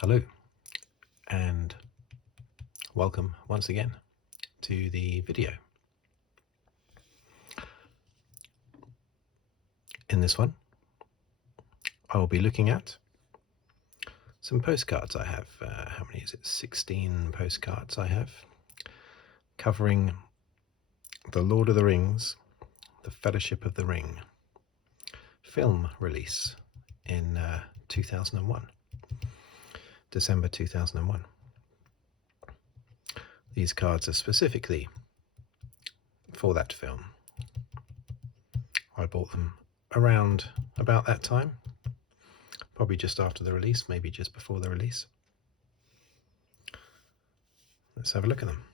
Hello and welcome once again to the video. In this one, I will be looking at some postcards I have. How many is it? 16 postcards I have, covering the Lord of the Rings, the Fellowship of the Ring film release in 2001, December 2001. These cards are specifically for that film. I bought them around about that time, probably just after the release, maybe just before the release. Let's have a look at them.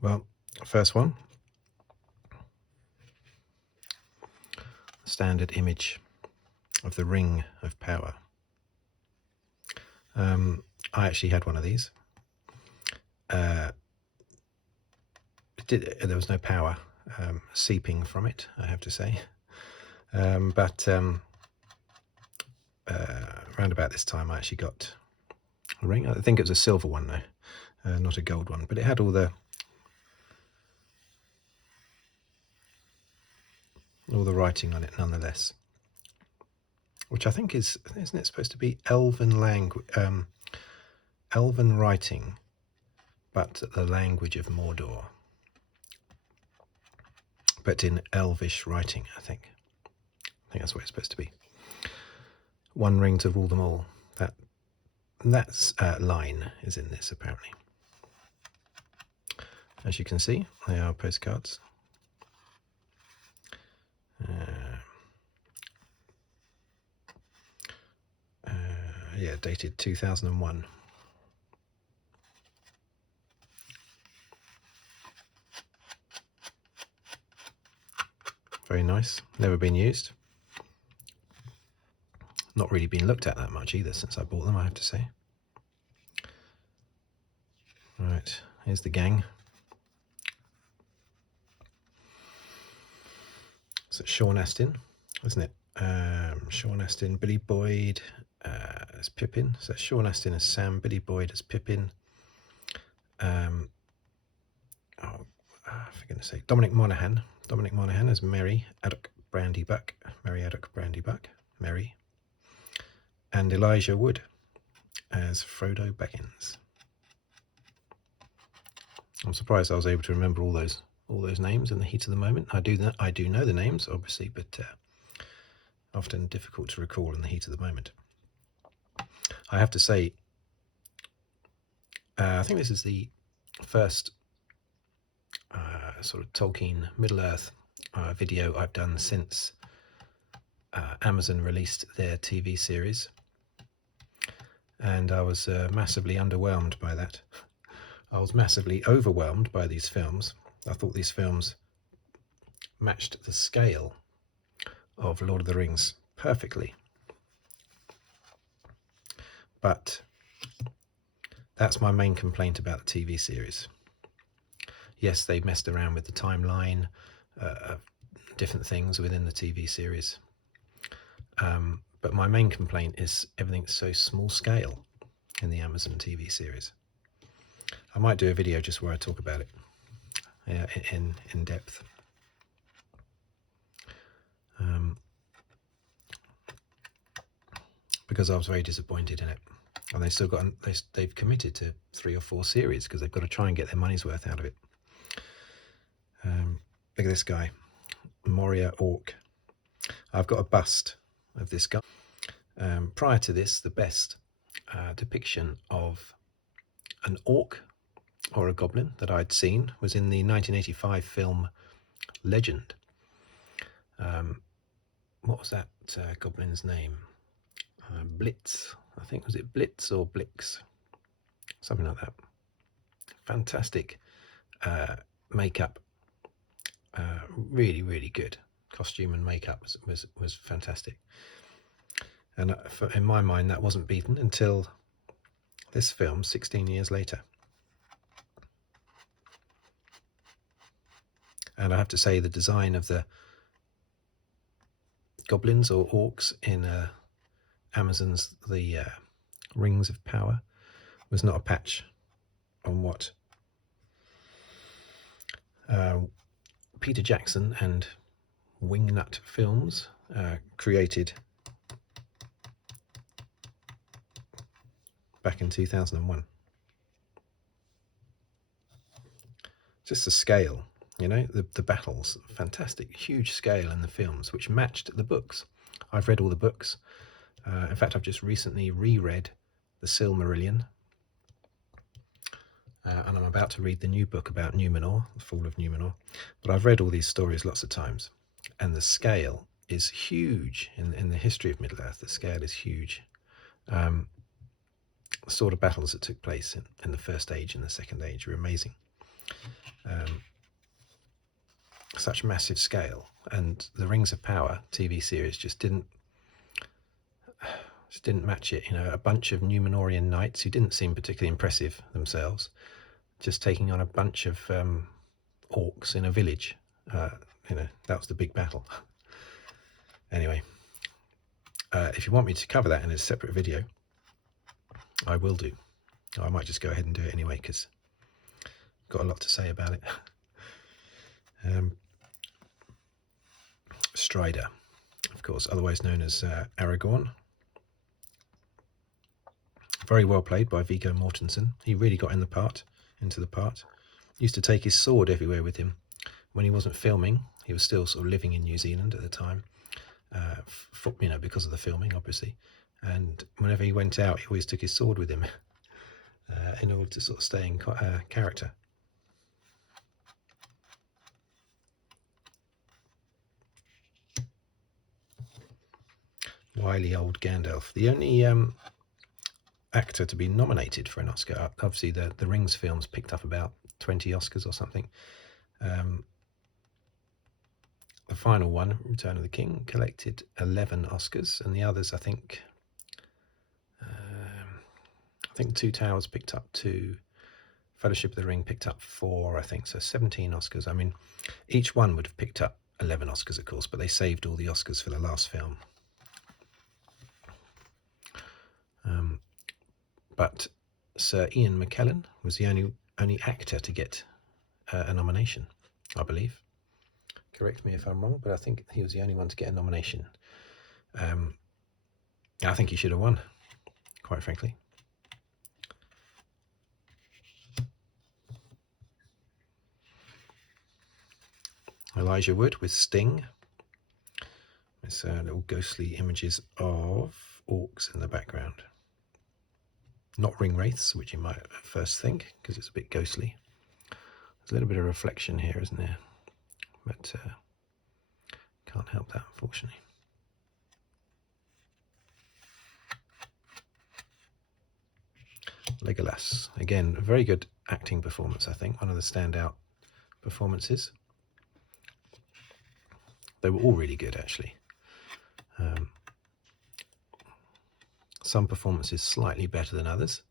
Well, first one, standard image of the Ring of Power. I actually had one of these. There was no power seeping from it, I have to say. But around about this time I actually got a ring. I think it was a silver one though, not a gold one, but it had all the writing on it nonetheless, which I think isn't it supposed to be elven writing, but the language of Mordor, but in elvish writing. I think that's what it's supposed to be. One ring to rule them all. That's line is in this apparently. As you can see, they are postcards. Yeah, dated 2001. Very nice. Never been used. Not really been looked at that much either since I bought them, I have to say. Right, here's the gang. So Sean Astin, isn't it? Sean Astin, Billy Boyd as Pippin. So Sean Astin as Sam, Billy Boyd as Pippin. For goodness sake, Dominic Monaghan as Merry Addock Brandybuck, Merry, and Elijah Wood as Frodo Baggins. I'm surprised I was able to remember all those names in the heat of the moment. I do know the names, obviously, but often difficult to recall in the heat of the moment. I have to say, I think this is the first sort of Tolkien Middle-earth video I've done since Amazon released their TV series, and I was massively underwhelmed by that. I was massively overwhelmed by these films. I thought these films matched the scale of Lord of the Rings perfectly. But that's my main complaint about the TV series. Yes, they messed around with the timeline of different things within the TV series. But my main complaint is everything's so small scale in the Amazon TV series. I might do a video just where I talk about it in depth. Because I was very disappointed in it. And they've committed to 3 or 4 series because they've got to try and get their money's worth out of it. Look at this guy, Moria Orc. I've got a bust of this guy. Prior to this, the best depiction of an orc or a goblin that I'd seen was in the 1985 film Legend. What was that goblin's name? Blitz, I think. Was it Blitz or Blix? Something like that. Fantastic makeup. Really, really good. Costume and makeup was fantastic. And in my mind, that wasn't beaten until this film 16 years later. And I have to say, the design of the goblins or orcs in Amazon's The Rings of Power was not a patch on what Peter Jackson and Wingnut Films created back in 2001. Just the scale, you know, the battles, fantastic, huge scale in the films, which matched the books. I've read all the books. In fact, I've just recently reread The Silmarillion, and I'm about to read the new book about Numenor, the fall of Numenor. But I've read all these stories lots of times, and the scale is huge in the history of Middle-earth. The scale is huge. The sort of battles that took place in the First Age and the Second Age are amazing. Such massive scale, and the Rings of Power TV series just didn't match it. You know, a bunch of Numenorian knights who didn't seem particularly impressive themselves, just taking on a bunch of orcs in a village. You know, that was the big battle. Anyway, if you want me to cover that in a separate video, I will do. I might just go ahead and do it anyway, because I've got a lot to say about it. Strider, of course, otherwise known as Aragorn. Very well played by Viggo Mortensen. He really got into the part. Used to take his sword everywhere with him. When he wasn't filming, he was still sort of living in New Zealand at the time, you know, because of the filming, obviously. And whenever he went out, he always took his sword with him in order to sort of stay in character. Wily old Gandalf. The only actor to be nominated for an Oscar. Obviously, the Rings films picked up about 20 Oscars or something. The final one, Return of the King, collected 11 Oscars, and the others, I think Two Towers picked up 2, Fellowship of the Ring picked up 4, I think, so 17 Oscars. I mean, each one would have picked up 11 Oscars, of course, but they saved all the Oscars for the last film. But Sir Ian McKellen was the only actor to get a nomination, I believe. Correct me if I'm wrong, but I think he was the only one to get a nomination. I think he should have won, quite frankly. Elijah Wood with Sting. There's little ghostly images of orcs in the background. Not ring wraiths, which you might at first think, because it's a bit ghostly. There's a little bit of reflection here, isn't there? But can't help that, unfortunately. Legolas, again, a very good acting performance, I think. One of the standout performances. They were all really good, actually. Some performances slightly better than others.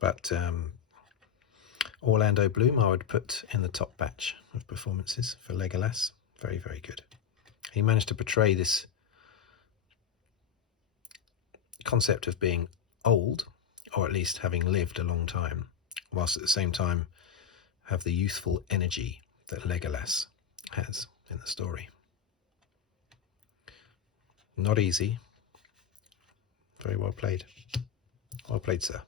But Orlando Bloom I would put in the top batch of performances for Legolas. Very, very good. He managed to portray this concept of being old, or at least having lived a long time, whilst at the same time have the youthful energy that Legolas has in the story. Not easy. Very well played. Well played, sir.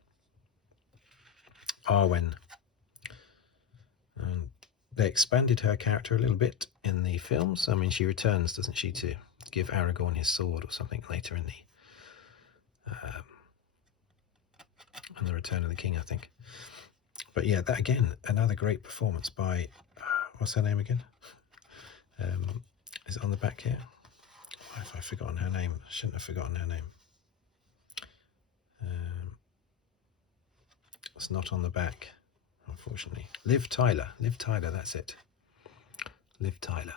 Arwen. They expanded her character a little bit in the films. I mean, she returns, doesn't she, to give Aragorn his sword or something later in the Return of the King, I think. But yeah, that again, another great performance by, what's her name again? Is it on the back here? Why have I forgotten her name? I shouldn't have forgotten her name. It's not on the back, unfortunately. Liv Tyler, that's it. Liv Tyler.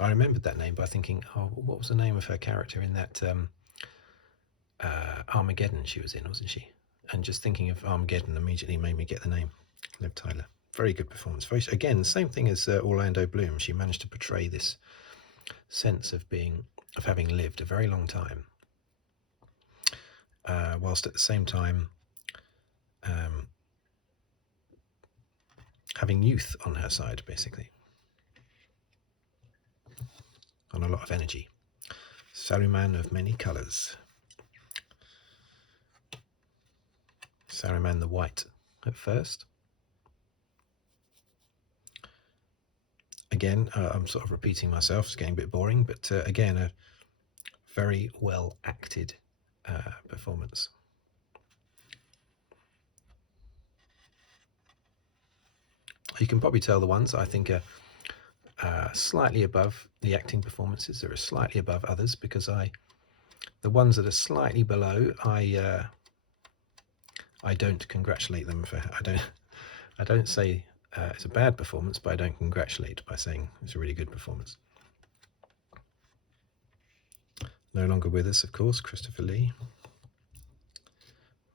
I remembered that name by thinking, oh, what was the name of her character in that Armageddon she was in, wasn't she? And just thinking of Armageddon immediately made me get the name. Liv Tyler. Very good performance. Very, again, same thing as Orlando Bloom. She managed to portray this sense of having lived a very long time, whilst at the same time having youth on her side, basically, and a lot of energy. Saruman of many colours. Saruman the White at first. Again, I'm sort of repeating myself, it's getting a bit boring, but again, a very well acted performance. You can probably tell the ones I think are slightly above the acting performances. They are slightly above others because the ones that are slightly below, I don't congratulate them for. I don't say it's a bad performance, but I don't congratulate by saying it's a really good performance. No longer with us, of course, Christopher Lee.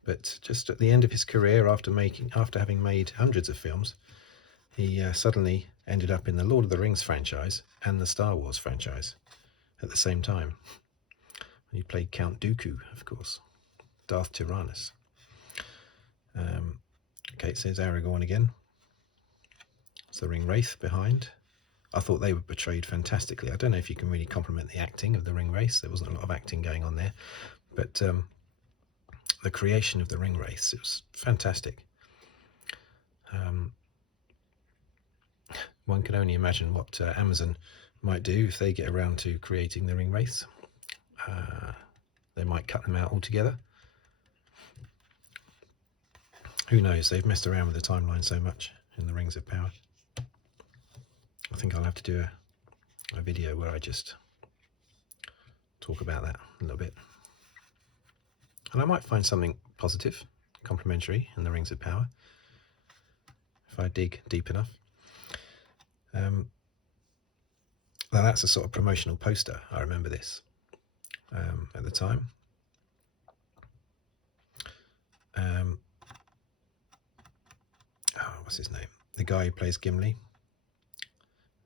But just at the end of his career, after having made hundreds of films, he suddenly ended up in the Lord of the Rings franchise and the Star Wars franchise at the same time. He played Count Dooku, of course, Darth Tyrannus. Okay, it says Aragorn again. It's the Ring Wraith behind. I thought they were portrayed fantastically. I don't know if you can really compliment the acting of the Ring Wraiths. There wasn't a lot of acting going on there, but the creation of the Ring Wraiths, it was fantastic. One can only imagine what Amazon might do if they get around to creating the Ring Wraiths. They might cut them out altogether. Who knows? They've messed around with the timeline so much in the Rings of Power. I think I'll have to do a video where I just talk about that a little bit. And I might find something positive, complimentary in the Rings of Power, if I dig deep enough. Now that's a sort of promotional poster. I remember this at the time. What's his name? The guy who plays Gimli.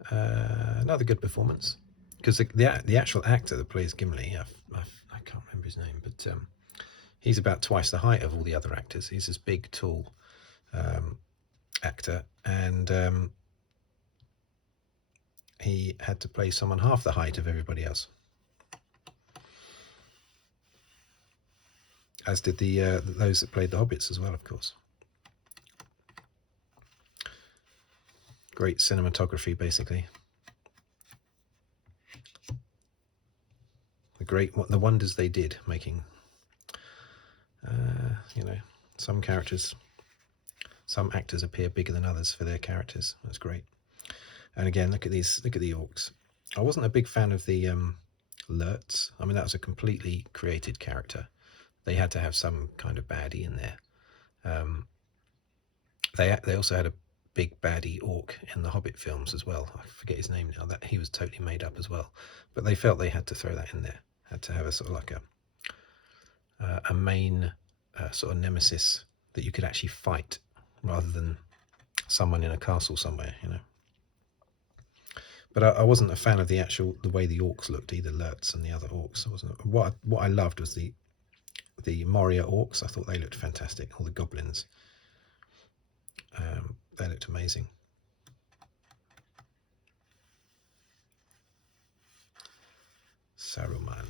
Another good performance, because the actual actor that plays Gimli, I can't remember his name, but he's about twice the height of all the other actors. He's this big, tall actor, and he had to play someone half the height of everybody else, as did those that played the hobbits as well, of course. Great cinematography, basically. The wonders they did making, some actors appear bigger than others for their characters. That's great. And again, look at the orcs. I wasn't a big fan of the Lurts. I mean, that was a completely created character. They had to have some kind of baddie in there. They also had a big baddie orc in the Hobbit films as well. I forget his name now. That he was totally made up as well. But they felt they had to throw that in there. Had to have a sort of like a main sort of nemesis that you could actually fight, rather than someone in a castle somewhere, But I wasn't a fan of the way the orcs looked, either Lurts and the other orcs. What I loved was the Moria orcs. I thought they looked fantastic. All the goblins, they looked amazing. Saruman.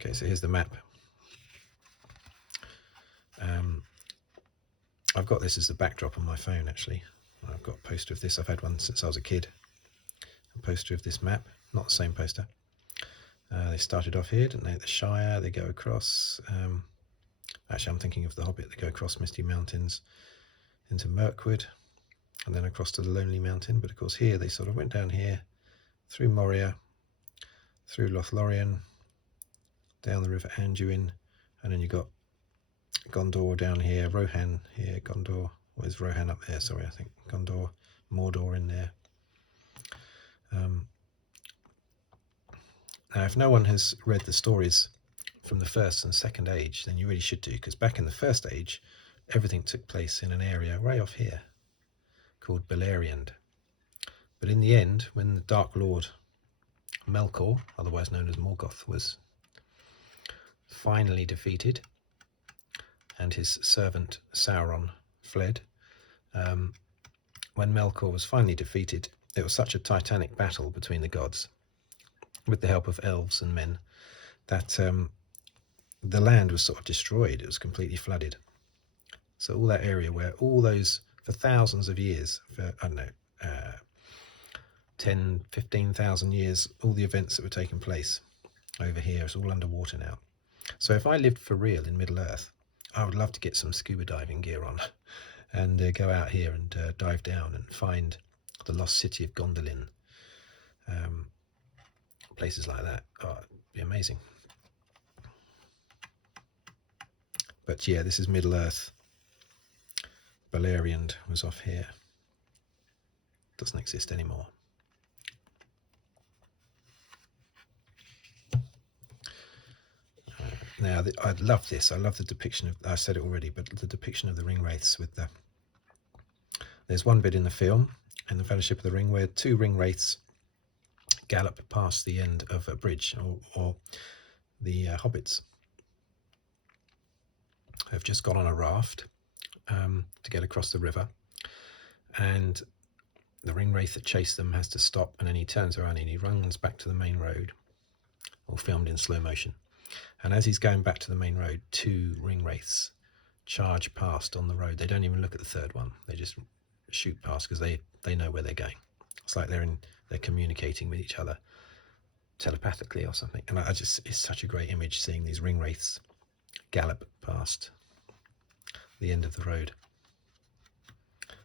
Okay, so here's the map. I've got this as the backdrop on my phone, actually. I've got a poster of this. I've had one since I was a kid. A poster of this map, not the same poster. They started off here, didn't they? The Shire, they go across. Actually, I'm thinking of the Hobbit. They go across Misty Mountains into Mirkwood, and then across to the Lonely Mountain. But of course here, they sort of went down here, through Moria, through Lothlorien, down the River Anduin, and then you got Gondor down here, Rohan here, Gondor. Where's Rohan up there? Sorry, I think Gondor, Mordor in there. Now, if no one has read the stories from the first and second age, then you really should do, because back in the first age, everything took place in an area right off here called Beleriand. But in the end, when the Dark Lord Melkor, otherwise known as Morgoth, was finally defeated and his servant Sauron fled, when Melkor was finally defeated, it was such a titanic battle between the gods, with the help of elves and men, that the land was sort of destroyed. It was completely flooded. So all that area where all those, for thousands of years, for, I don't know, 10, 15,000 years, all the events that were taking place over here is all underwater now. So if I lived for real in Middle-earth, I would love to get some scuba diving gear on and go out here and dive down and find the lost city of Gondolin. Places like that. Oh, it'd be amazing. But yeah, this is Middle-earth. Beleriand was off here. Doesn't exist anymore. Now, I love this. I love the depiction of, I said it already, but the depiction of the ring wraiths with the, there's one bit in the film, in the Fellowship of the Ring, where two ring wraiths gallop past the end of a bridge, or the hobbits have just got on a raft to get across the river, and the ring wraith that chased them has to stop, and then he turns around and he runs back to the main road, all filmed in slow motion. And as he's going back to the main road, two ring wraiths charge past on the road. They don't even look at the third one. They just shoot past because they know where they're going. It's like they're communicating with each other telepathically or something. And it's such a great image, seeing these ring wraiths gallop past the end of the road.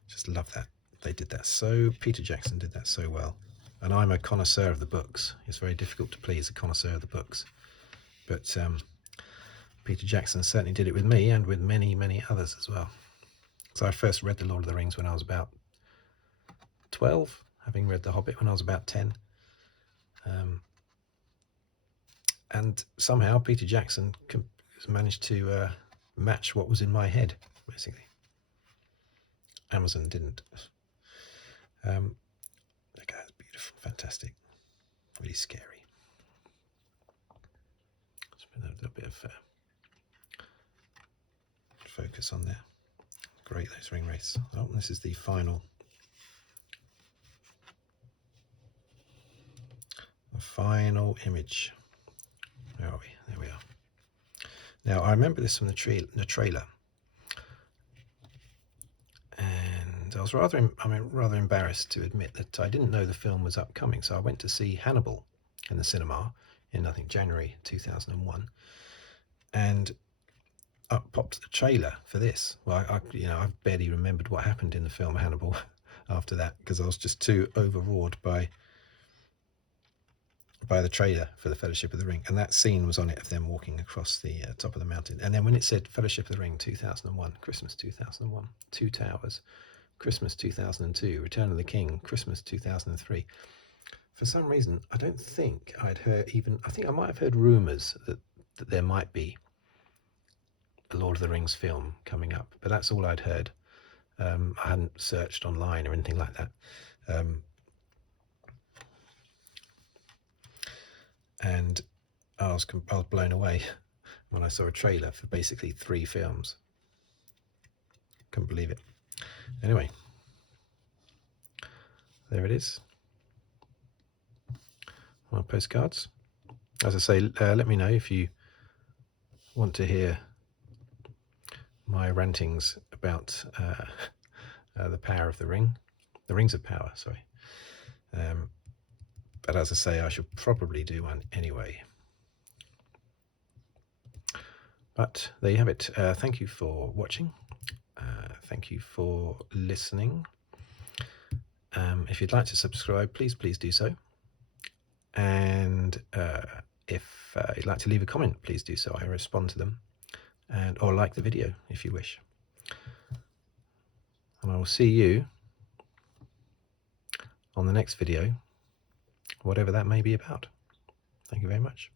Just love that. They did that so, Peter Jackson did that so well. And I'm a connoisseur of the books. It's very difficult to please a connoisseur of the books. But Peter Jackson certainly did it with me, and with many, many others as well. So I first read The Lord of the Rings when I was about 12, having read The Hobbit when I was about 10. And somehow Peter Jackson managed to match what was in my head, basically. Amazon didn't. That guy's beautiful, fantastic, really scary. A little bit of focus on there. Great, those ring wraiths. Oh, this is the final image. Where are we? There we are. Now, I remember this from the trailer, and I was rather embarrassed to admit that I didn't know the film was upcoming. So I went to see Hannibal in the cinema in, I think, January 2001, and up popped the trailer for this. Well, I barely remembered what happened in the film Hannibal after that, because I was just too overawed by the trailer for the Fellowship of the Ring. And that scene was on it, of them walking across the top of the mountain. And then when it said Fellowship of the Ring 2001, Christmas 2001, Two Towers, Christmas 2002, Return of the King, Christmas 2003. For some reason, I don't think I'd heard I think I might have heard rumours that there might be a Lord of the Rings film coming up, but that's all I'd heard. I hadn't searched online or anything like that. And I was blown away when I saw a trailer for basically 3 films. Couldn't believe it. Anyway, there it is. My postcards. As I say, let me know if you want to hear my rantings about the power of the ring, the rings of power, sorry. But as I say, I should probably do one anyway. But there you have it. Thank you for watching. Thank you for listening. If you'd like to subscribe, please do so. And if you'd like to leave a comment, please do so. I respond to them. Or like the video if you wish. And I will see you on the next video, whatever that may be about. Thank you very much.